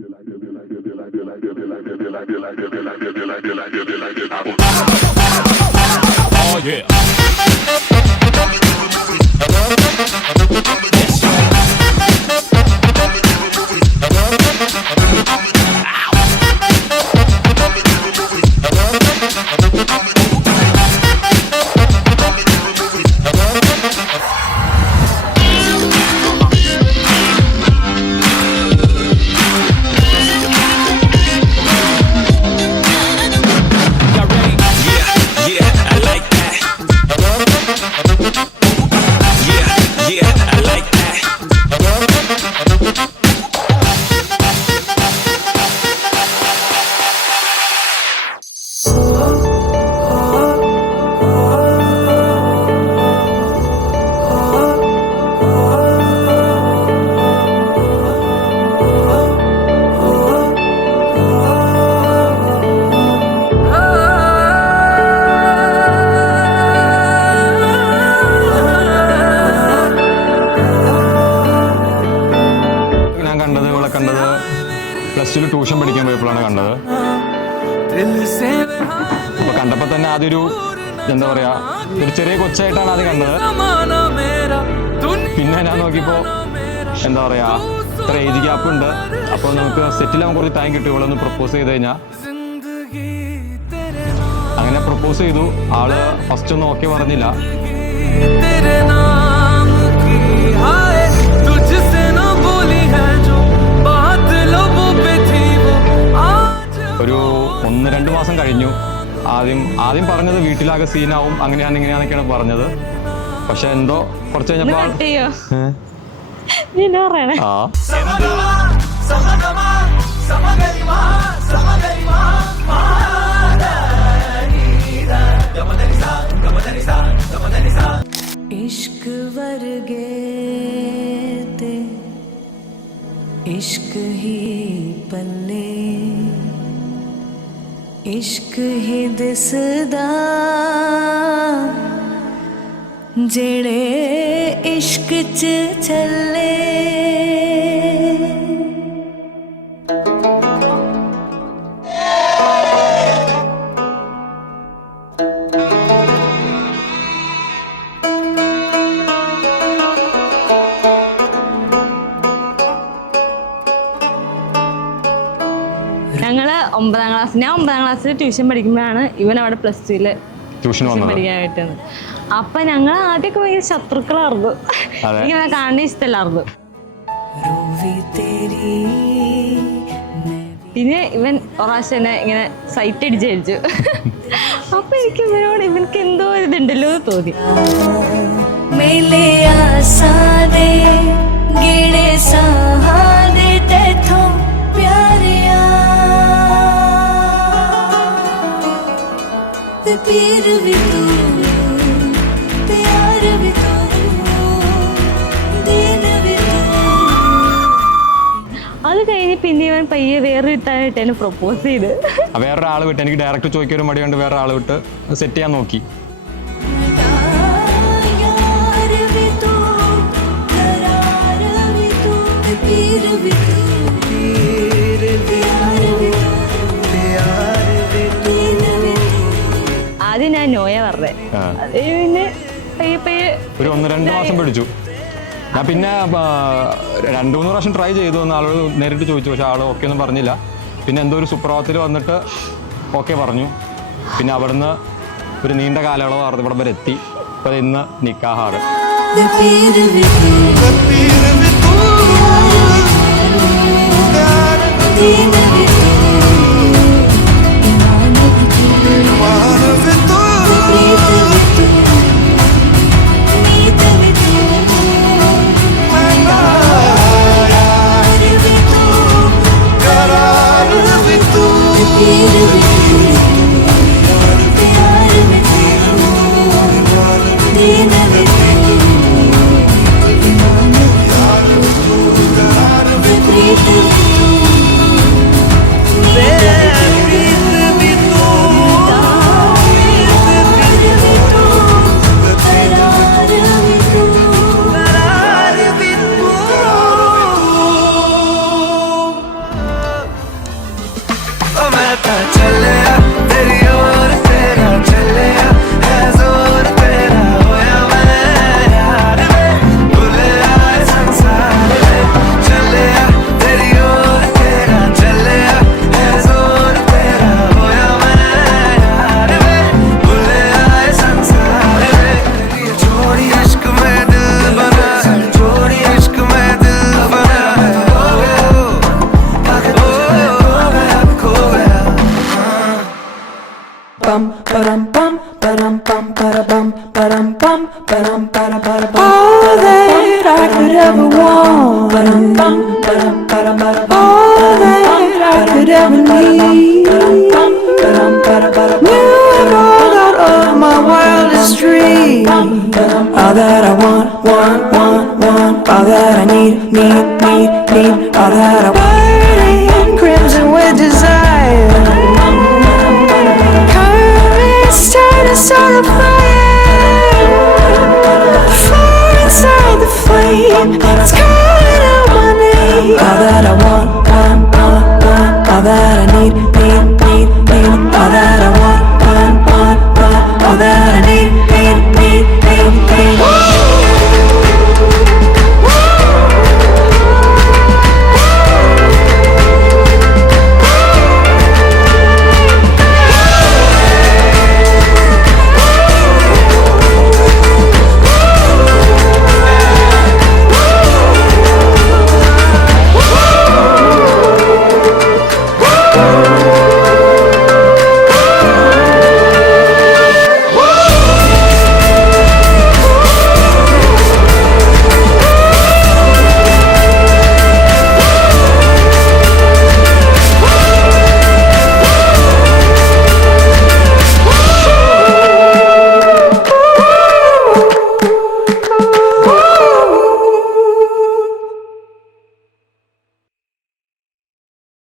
Oh yeah. Plus two tuition പഠിക്കാൻ പോയപ്പോഴാണ് കണ്ടത്. അപ്പോൾ കണ്ടപ്പോൾ തന്നെ അതൊരു എന്താ പറയുക, ഒരു ചെറിയ കൊച്ചായിട്ടാണ് അത് കണ്ടത്. പിന്നെ ഞാൻ നോക്കിയപ്പോൾ എന്താ പറയുക, ഇത്ര ഏജ് ഗ്യാപ്പ് ഉണ്ട്, അപ്പോൾ നമുക്ക് സെറ്റിലാവാൻ കുറച്ച് ടൈം കിട്ടും. ഇവളൊന്ന് പ്രപ്പോസ് ചെയ്ത് കഴിഞ്ഞാൽ അങ്ങനെ പ്രപ്പോസ് ചെയ്തു. ആള് ഫസ്റ്റ് ഒന്നും ഓക്കെ പറഞ്ഞില്ല. ഒരു 1-2 മാസം കഴിഞ്ഞു. ആദ്യം പറഞ്ഞത് വീട്ടിലാകെ സീനാവും, അങ്ങനെയാണ് ഇങ്ങനെയാന്നൊക്കെയാണ് പറഞ്ഞത്. പക്ഷെ എന്തോ കുറച്ച് കഴിഞ്ഞപ്പോൾ इश्क वर्गे ते इश्क ही पल्ले इश्क ही दिसदा जेड़े इश्क च चले. ഞങ്ങള് 9ാം ക്ലാസ്സിൽ ട്യൂഷൻ പഠിക്കുമ്പോഴാണ് ഇവൻ അവിടെ പ്ലസ് 2 ട്യൂഷൻ പഠിക്കാനായിട്ട്. അപ്പൊ ഞങ്ങൾ ആദ്യമൊക്കെ ഭയങ്കര ശത്രുക്കളായിരുന്നു. എനിക്ക് കാണാൻ ഇഷ്ടമല്ലായിരുന്നു. പിന്നെ ഇവൻ പ്രാവശ്യം തന്നെ ഇങ്ങനെ സൈറ്റ് അടിച്ചു. അപ്പൊ എനിക്ക് ഇവനക്ക് എന്തോ ഇതുണ്ടല്ലോ എന്ന് തോന്നി. അത് കഴിഞ്ഞ് പിന്നെ ഇവൻ പയ്യെ വേറെ ഇട്ടായിട്ട് എന്നെ പ്രപ്പോസ് ചെയ്ത്. വേറൊരാൾ വിട്ട്, എനിക്ക് ഡയറക്റ്റ് ചോദിക്കാൻ മടി കൊണ്ട് വേറെ ആൾ വിട്ട് സെറ്റ് ചെയ്യാൻ നോക്കി. ആദ്യം ഞാൻ നോയ പറഞ്ഞേ, പിന്നെ ഒരു 1-2 മാസം പിടിച്ചു. ഞാൻ പിന്നെ 2-3 പ്രാവശ്യം ട്രൈ ചെയ്തു. ആളോട് നേരിട്ട് ചോദിച്ചു, പക്ഷെ ആൾ ഓക്കെ ഒന്നും പറഞ്ഞില്ല. പിന്നെ എന്തോ ഒരു സുപ്രഭാതത്തിൽ വന്നിട്ട് ഓക്കെ പറഞ്ഞു. പിന്നെ അവിടുന്ന് ഒരു നീണ്ട കാലയളവ് ഇവിടെ വരെ എത്തി. അപ്പോൾ ഇന്ന് നിക്കാഹാണ്. चलिया तेरी ओर तेरा चलिया है जोर तेरा होया मैं यार में भूले आए संसार में चलिया तेरी ओर तेरा चलिया है जोर तेरा होया मैं यार में भूले आए संसार में छोड़ी इश्क में दिल बना छोड़ी इश्क में दिल बना खो गया Bum param bum param bum para bum param bum param para para bum. All that I could ever want. Param bum param para para bum. All that I could ever need. Param bum param para para bum. You rolled out of my wildest dreams. All that I want. All that I need. All that I